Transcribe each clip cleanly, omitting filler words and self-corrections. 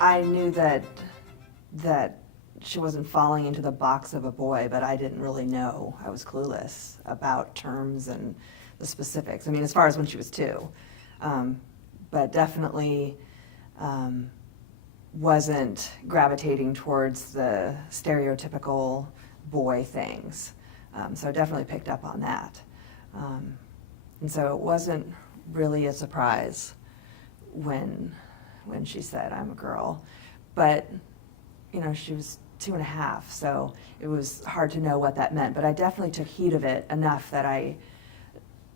I knew that she wasn't falling into the box of a boy, but I didn't really know. I was clueless about terms and the specifics. I mean, as far as when she was 2, but definitely wasn't gravitating towards the stereotypical boy things. So I definitely picked up on that. And so it wasn't really a surprise when she said, "I'm a girl." But, you know, she was 2.5, so it was hard to know what that meant. But I definitely took heed of it enough that I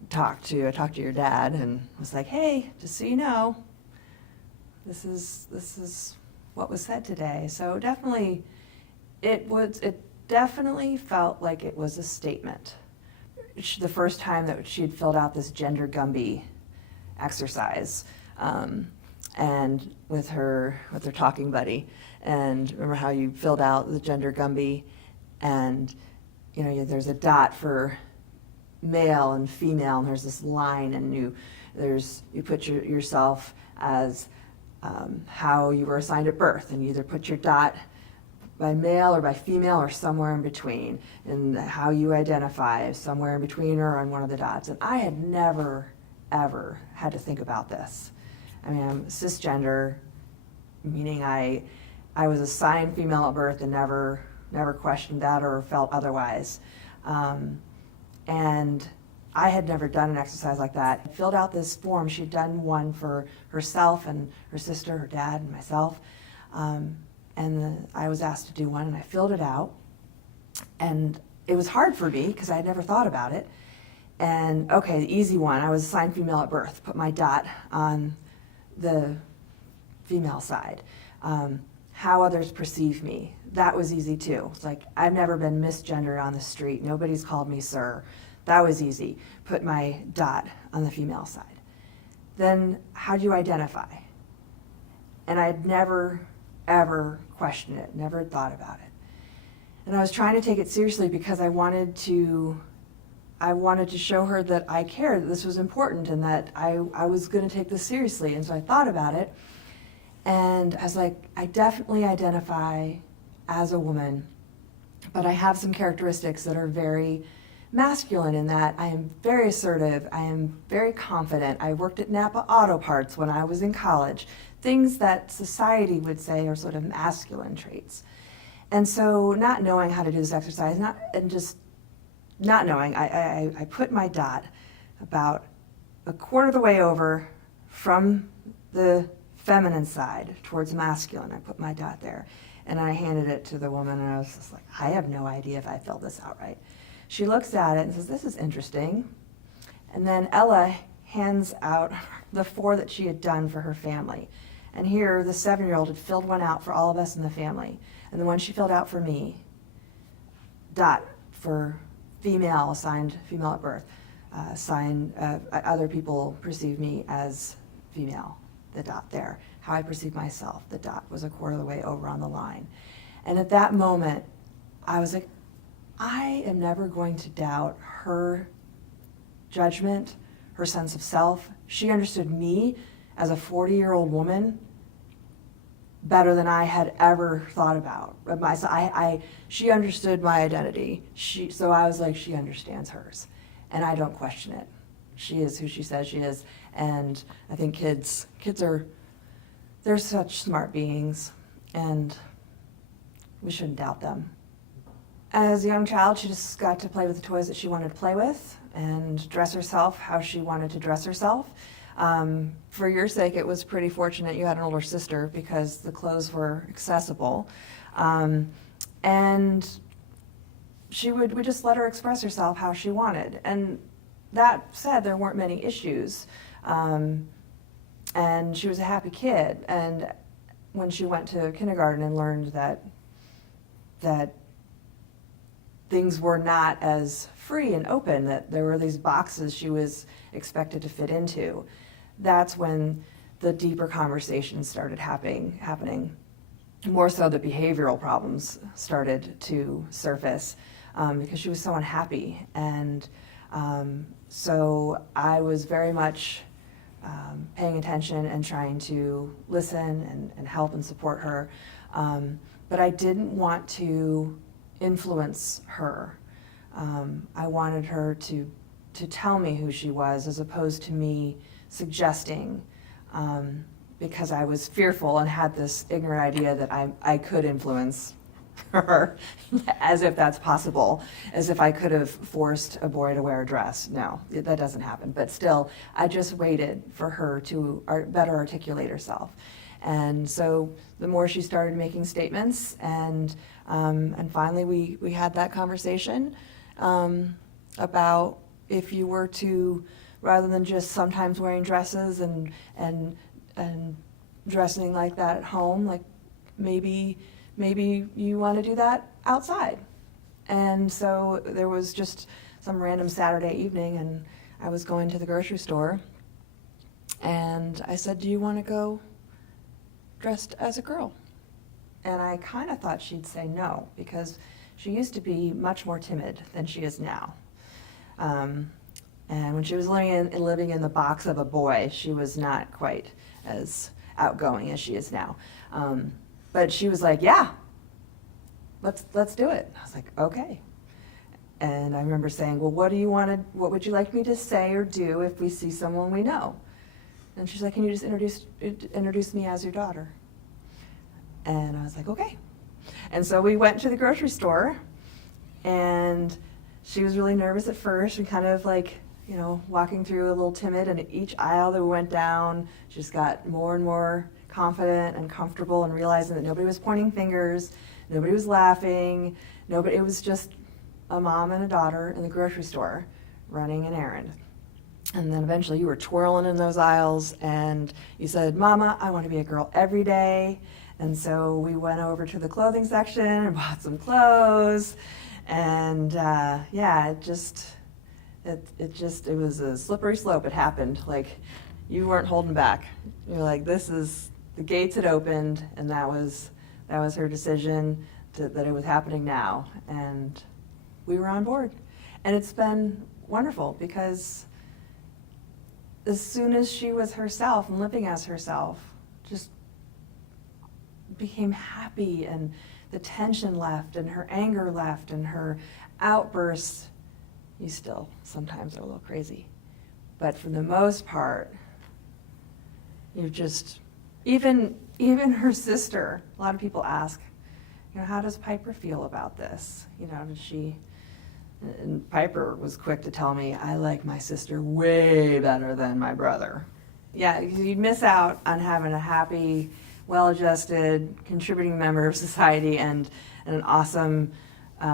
talked to your dad and was like, "Hey, just so you know, this is what was said today." So definitely, it definitely felt like it was a statement. The first time that she had filled out this gender Gumby exercise, and with her talking buddy, and remember how you filled out the gender Gumby, and you know there's a dot for male and female, and there's this line, and you put yourself as how you were assigned at birth, and you either put your dot by male or by female or somewhere in between, and how you identify somewhere in between or on one of the dots. And I had never, ever had to think about this. I mean, I'm cisgender, meaning I was assigned female at birth and never questioned that or felt otherwise. And I had never done an exercise like that. I filled out this form. She'd done one for herself and her sister, her dad, and myself. I was asked to do one, and I filled it out. And it was hard for me because I had never thought about it. And okay, the easy one, I was assigned female at birth, put my dot on the female side. How others perceive me, that was easy too. It's like, I've never been misgendered on the street. Nobody's called me sir. That was easy. Put my dot on the female side. Then, how do you identify? And I'd never, ever questioned it, never thought about it. And I was trying to take it seriously because I wanted to show her that I cared, that this was important, and that I was going to take this seriously. And so I thought about it, and I was like, I definitely identify as a woman, but I have some characteristics that are very masculine in that I am very assertive, I am very confident. I worked at Napa Auto Parts when I was in college, things that society would say are sort of masculine traits. And so not knowing how to do this exercise, not knowing, I put my dot about a quarter of the way over from the feminine side towards masculine. I put my dot there, and I handed it to the woman, and I was just like, I have no idea if I filled this out right. She looks at it and says, this is interesting. And then Ella hands out the 4 that she had done for her family. And here, the 7-year-old had filled one out for all of us in the family. And the one she filled out for me, dot for female, assigned female at birth. Other people perceive me as female, the dot there. How I perceive myself, the dot was a quarter of the way over on the line. And at that moment, I was like, I am never going to doubt her judgment, her sense of self. She understood me as a 40-year-old woman better than I had ever thought about. She understood my identity. So I was like, she understands hers, and I don't question it. She is who she says she is, and I think kids they're such smart beings, and we shouldn't doubt them. As a young child, she just got to play with the toys that she wanted to play with and dress herself how she wanted to dress herself. For your sake, it was pretty fortunate you had an older sister because the clothes were accessible. And we just let her express herself how she wanted. And that said, there weren't many issues. And she was a happy kid. And when she went to kindergarten and learned that things were not as free and open, that there were these boxes she was expected to fit into, that's when the deeper conversations started happening. More so, the behavioral problems started to surface because she was so unhappy. And so I was very much paying attention and trying to listen and help and support her. But I didn't want to influence her. I wanted her to tell me who she was, as opposed to me suggesting, because I was fearful and had this ignorant idea that I could influence her, as if that's possible, as if I could have forced a boy to wear a dress. No, that doesn't happen. But still, I just waited for her to better articulate herself. And so the more she started making statements, and finally we had that conversation about, if you were to, rather than just sometimes wearing dresses and dressing like that at home, like maybe you want to do that outside. And so there was just some random Saturday evening, and I was going to the grocery store, and I said, do you want to go dressed as a girl? And I kind of thought she'd say no, because she used to be much more timid than she is now. And when she was living in the box of a boy, she was not quite as outgoing as she is now. But she was like, yeah, let's do it. I was like, okay. And I remember saying, well, what would you like me to say or do if we see someone we know? And she's like, can you just introduce me as your daughter? And I was like, okay. And so we went to the grocery store, and she was really nervous at first and kind of like, walking through a little timid, and each aisle that we went down, she just got more and more confident and comfortable, and realizing that nobody was pointing fingers, nobody was laughing, it was just a mom and a daughter in the grocery store running an errand. And then eventually you were twirling in those aisles, and you said, Mama, I want to be a girl every day. And so we went over to the clothing section and bought some clothes, and it was a slippery slope. It happened. Like, you weren't holding back. You're like, the gates had opened, and that was her decision that it was happening now, and we were on board. And it's been wonderful, because as soon as she was herself and living as herself, just became happy, and the tension left, and her anger left, and her outbursts. You still sometimes are a little crazy, but for the most part, you're just, even her sister, a lot of people ask, how does Piper feel about this? Did she, and Piper was quick to tell me, I like my sister way better than my brother. Yeah, you'd miss out on having a happy, well-adjusted, contributing member of society and an awesome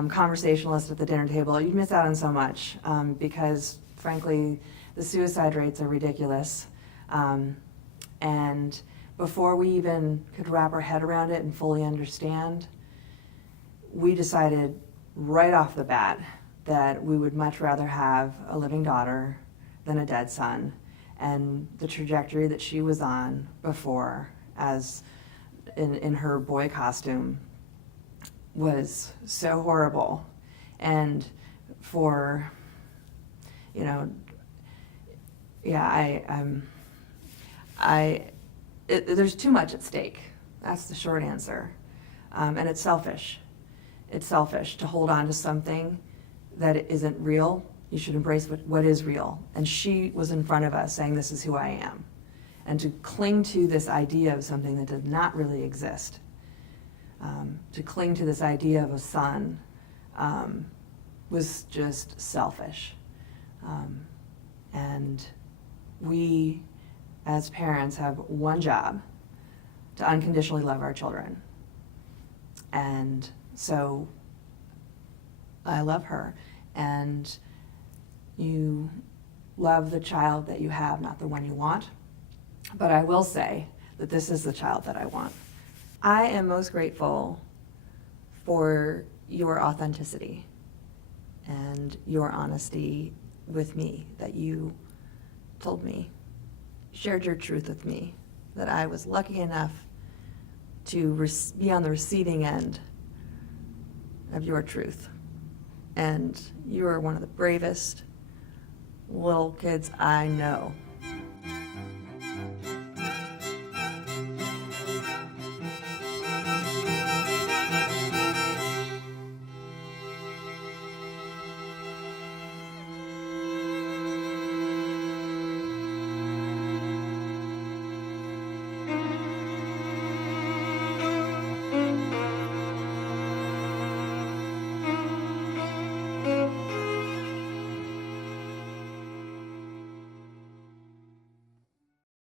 conversationalist at the dinner table. You'd miss out on so much, because, frankly, the suicide rates are ridiculous. And before we even could wrap our head around it and fully understand, we decided right off the bat that we would much rather have a living daughter than a dead son. And the trajectory that she was on before, as in her boy costume, was so horrible. And for, there's too much at stake. That's the short answer. And it's selfish. It's selfish to hold on to something that isn't real. You should embrace what is real. And she was in front of us saying, this is who I am. And to cling to this idea of something that did not really exist, to cling to this idea of a son, was just selfish. And we, as parents, have one job: to unconditionally love our children. And so I love her, and you love the child that you have, not the one you want. But I will say that this is the child that I want. I am most grateful for your authenticity and your honesty with me, that you told me, shared your truth with me, that I was lucky enough to be on the receiving end of your truth. And you are one of the bravest little kids I know.